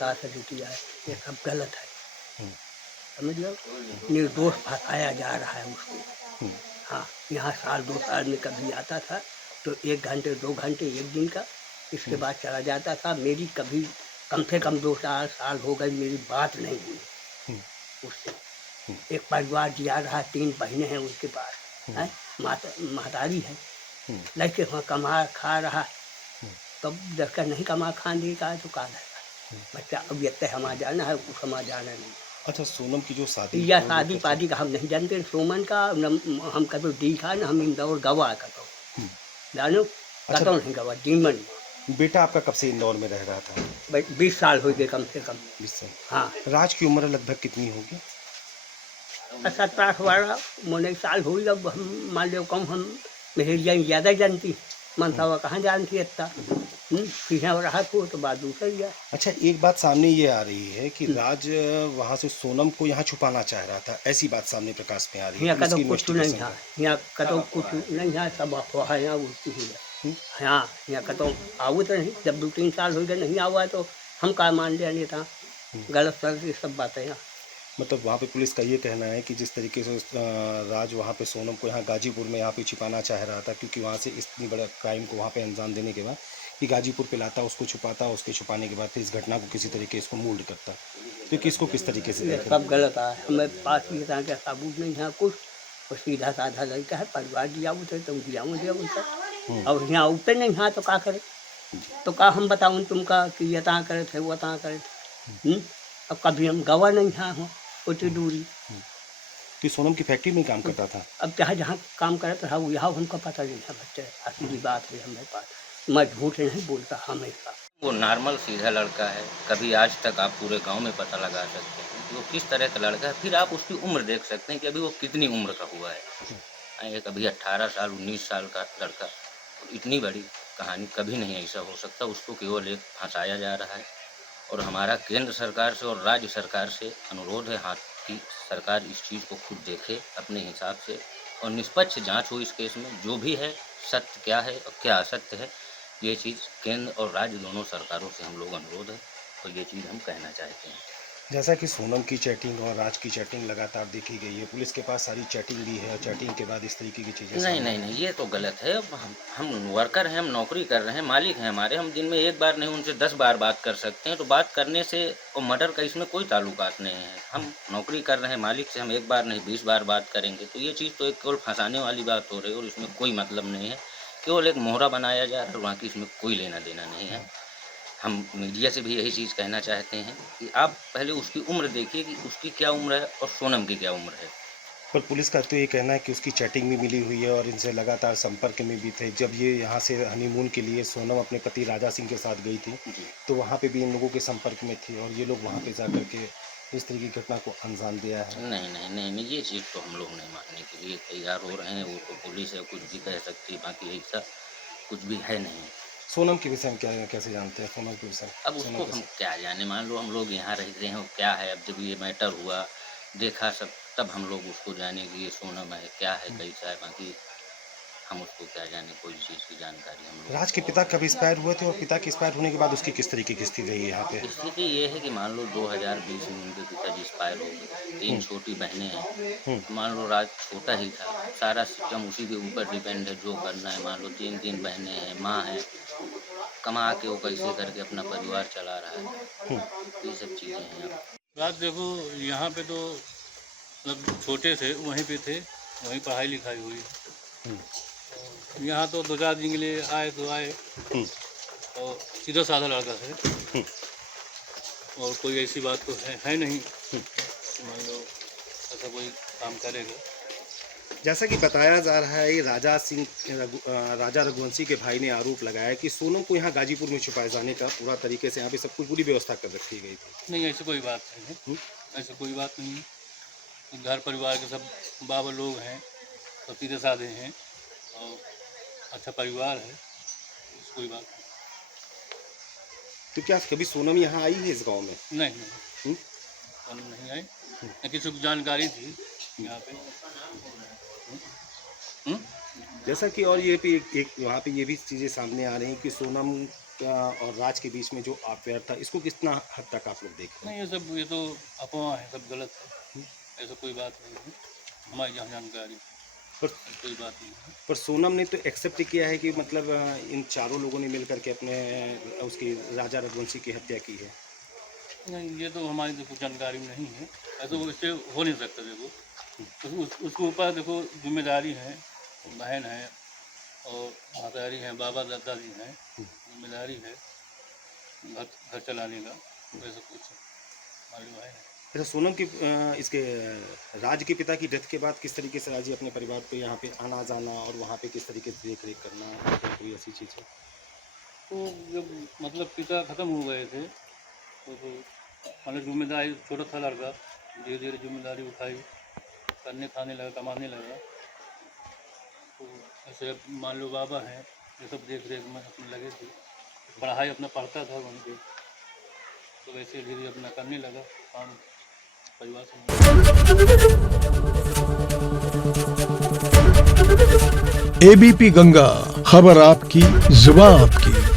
है, ये सब गलत है। हम्म, समझ लो, निर्दोष फंसाया जा रहा है उसको। हम्म, हाँ, यहाँ साल 2 साल में कभी आता था तो 1 घंटे 2 घंटे 1 दिन का, इसके हम्म, बाद चला जाता था। मेरी कभी कम से कम 2 साल हो गए मेरी बात नहीं हुई हम्म, उससे। हम्म, एक परिवार जिया रहा, 3 बहनें हैं उसके पास, हम्म, हैं, महतारी है, हम्म, लड़के वहाँ कमा खा रहा है। हम्म, तब जबकि नहीं कमा खाने का है तो का रहेगा हम्म। बच्चा। अब ये तय हमारा जाना है, कुछ हमारा जाना नहीं। अच्छा, सोनम की जो शादी या वो शादी कब से? पादी का हम नहीं जानते, सोमन का न हम कतो देखा न हम इंदौर गवा कतो हम्म, जानो, अच्छा, कतो नहीं गवा दीमन। बेटा आपका कब से इंदौर में रह रहा था? 20 साल हो गए कम से कम। 20 साल। हाँ, राज की उम्र लगभग कितनी होगी? 17 18 मोने साल हुई। अब हम मान लो कम हम मेहरिया ज़्यादा जानती, हम्म। मनसावा कहाँ जानती इतना। सीधा रहा तो बात दूसरी है। अच्छा, एक बात सामने ये आ रही है कि हम्म, राज वहां से सोनम को यहाँ छुपाना चाह रहा था, ऐसी बात सामने प्रकाश में आ रही है, यहाँ का पुलिस तो की कुछ नहीं इन्वेस्टिगेशन है, का। यहाँ का तो कुछ नहीं है, सब अफवाह है यहाँ उड़ती हुई है। हम्म, हाँ, यहाँ का तो आवत नहीं, जब 2 3 साल हो गए नहीं आवा है तो हम का मान लिया नहीं था। हम्म। गलत सलत ये सब बातें हैं। मतलब वहाँ पे पुलिस का ये कहना है कि जिस तरीके से राज वहाँ पे सोनम को यहाँ गाजीपुर में यहाँ पे छिपाना चाह रहा था, क्योंकि वहाँ से इतनी बड़ा क्राइम को वहाँ पे अंजाम देने के बाद कि गाजीपुर पे लाता, उसको छुपाता, उसके छुपाने के बाद फिर इस घटना को किसी तरीके इसको मोल्ड करता। तो किसको किस तरीके से ये देख रहे सब गलत है, हमें पास ये तरह का सबूत नहीं है कुछ। और सीधा साधा लड़का है, परिवार दिया उसे तो दिया मुझे उनसे। हैं? अब यहाँ उठते नहीं हाँ तो का करे, तो का हम बताऊँ तुमका कि ये ता करे थे वो ता करे थे। अब कभी हम गवा नहीं हाँ हो उतनी दूरी। कि सोनम की फैक्ट्री में ही काम करता था। अब जहाँ जहाँ काम करता रहा वो यहाँ हमको पता नहीं है बच्चे, असली बात है हमारे पास। मैं झूठ नहीं बोलता हमेशा। वो नॉर्मल सीधा लड़का है, कभी आज तक आप पूरे गांव में पता लगा सकते हैं कि वो किस तरह का लड़का है। फिर आप उसकी उम्र देख सकते हैं कि अभी वो कितनी उम्र का हुआ है। एक अभी 18 साल 19 साल का लड़का, इतनी बड़ी कहानी कभी नहीं ऐसा हो सकता। उसको केवल एक फंसाया जा रहा है। और हमारा केंद्र सरकार से और राज्य सरकार से अनुरोध है हाथ की सरकार इस चीज़ को खुद देखे अपने हिसाब से और निष्पक्ष जांच हो इस केस में। जो भी है सत्य क्या है और क्या असत्य है, ये चीज़ केंद्र और राज्य दोनों सरकारों से हम लोग अनुरोध है और ये चीज़ हम कहना चाहते हैं। जैसा कि सोनम की चैटिंग और राज की चैटिंग लगातार देखी गई है, पुलिस के पास सारी चैटिंग भी है और चैटिंग के बाद इस तरीके की चीज़ें नहीं सामने। नहीं नहीं, ये तो गलत है। अब हम वर्कर हैं, हम नौकरी कर रहे हैं, मालिक हैं हमारे। हम दिन में एक बार नहीं उनसे 10 बार बात कर सकते हैं। तो बात करने से और मर्डर का इसमें कोई ताल्लुकात नहीं है। हम नौकरी कर रहे हैं, मालिक से हम एक बार नहीं 20 बार बात करेंगे। तो ये चीज़ तो एक केवल फंसाने वाली बात हो रही है और इसमें कोई मतलब नहीं है। केवल एक मोहरा बनाया जा रहा है, बाकी इसमें कोई लेना देना नहीं है। हम मीडिया से भी यही चीज़ कहना चाहते हैं कि आप पहले उसकी उम्र देखिए कि उसकी क्या उम्र है और सोनम की क्या उम्र है। पर पुलिस का तो ये कहना है कि उसकी चैटिंग भी मिली हुई है और इनसे लगातार संपर्क में भी थे। जब ये यहाँ से हनीमून के लिए सोनम अपने पति राजा सिंह के साथ गई थी, जी। तो वहाँ पे भी इन लोगों के संपर्क में थी और ये लोग वहाँ पे जा कर के इस तरह की घटना को अंजाम दिया है। नहीं, नहीं, नहीं, नहीं, ये चीज़ तो हम लोग नहीं मानने के लिए तैयार हो रहे हैं। वो तो पुलिस है, कुछ भी कह सकती है, बाकी ऐसा कुछ भी है नहीं। सोनम के विषय में क्या कैसे जानते हैं? सोनम के विषय अब सोनम उसको हम कैसे? क्या जाने, मान लो हम लोग यहाँ रह रहे हैं, वो क्या है। अब जब ये मैटर हुआ, देखा सब, तब हम लोग उसको जाने कि ये सोनम है, क्या है, कैसा है, बाकी हम उसको क्या जाने, कोई चीज़ की जानकारी हम लोग राज के को। पिता कब एक्सपायर हुए थे और पिता के एक्सपायर होने के बाद उसकी किस तरीके की स्थिति रही है यहाँ पे? स्थिति ये है कि मान लो 2020 में उनके पिताजी एक्सपायर हो गए। 3 हम्म, छोटी बहनें हैं। हम्म, मान लो राज छोटा ही था, सारा सिस्टम उसी के ऊपर डिपेंड है, जो करना है। मान लो 3 बहनें हैं, माँ है, कमा के वो कैसे करके अपना परिवार चला रहा है। हम्म, ये सब चीज़ें हैं। अब रात देखो, यहाँ पे तो मतलब छोटे थे, वहीं पे थे, वहीं पढ़ाई लिखाई हुई। हम्म, यहाँ तो 2 4 दिन के लिए आए तो आए, हम्म, और सीधा साधा लड़का है हम्म, और कोई ऐसी बात तो है नहीं हम्म। कि मान लो ऐसा कोई काम करेगा। जैसा कि बताया जा रहा है, राजा रघुवंशी के भाई ने आरोप लगाया कि सोनम को यहाँ गाजीपुर में छुपाए जाने का पूरा तरीके से यहाँ पे सब कुछ पूरी व्यवस्था कर रखी गई थी। नहीं, ऐसी कोई बात नहीं है, हम्म, ऐसी कोई बात नहीं है। घर परिवार के सब बाबा लोग हैं, सब सीधे साधे हैं और अच्छा परिवार है, ऐसी कोई बात तो क्या कभी सोनम यहाँ आई है इस गांव में? नहीं। नहीं, हम्म, हम नहीं आए, न किसी को जानकारी थी यहाँ पे। जैसा कि और ये भी एक वहाँ पे ये भी चीज़ें सामने आ रही हैं कि सोनम और राज के बीच में जो अफेयर था, इसको कितना हद तक आप लोग देख रहे हैं? नहीं, ये तो अफवाह है, सब गलत है, ऐसा कोई बात नहीं है, हमारी जहाँ जानकारी पर कोई बात नहीं है। पर सोनम ने तो एक्सेप्ट किया है कि मतलब इन चारों लोगों ने मिलकर के अपने उसकी राजा रघुवंशी की हत्या की है। नहीं, ये तो हमारी देखो जानकारी में नहीं है, ऐसा वो इससे हो नहीं सकता। देखो उसके ऊपर देखो जिम्मेदारी है, बहन है और मातारी हैं, बाबा दादाजी हैं, जिम्मेदारी है घर चलाने का, वैसा कुछ मालूम है। अच्छा, सोनम की इसके राज के पिता की डेथ के बाद किस तरीके से राजी अपने परिवार पे यहाँ पे आना जाना और वहाँ पे किस तरीके से देख रेख करना, कोई ऐसी चीज़ है? तो जब मतलब पिता ख़त्म हो गए थे तो मतलब जिम्मेदारी, छोटा था लड़का, धीरे धीरे जिम्मेदारी उठाई, करने खाने लगा, कमाने लगा। तो ऐसे मान लो बाबा हैं, ये सब देख रेख में अपने लगे थे, पढ़ाई अपना पढ़ता था वहीं पे, तो वैसे धीरे धीरे अपना करने लगा काम परिवार से। एबीपी गंगा, खबर आपकी, जुबान आपकी।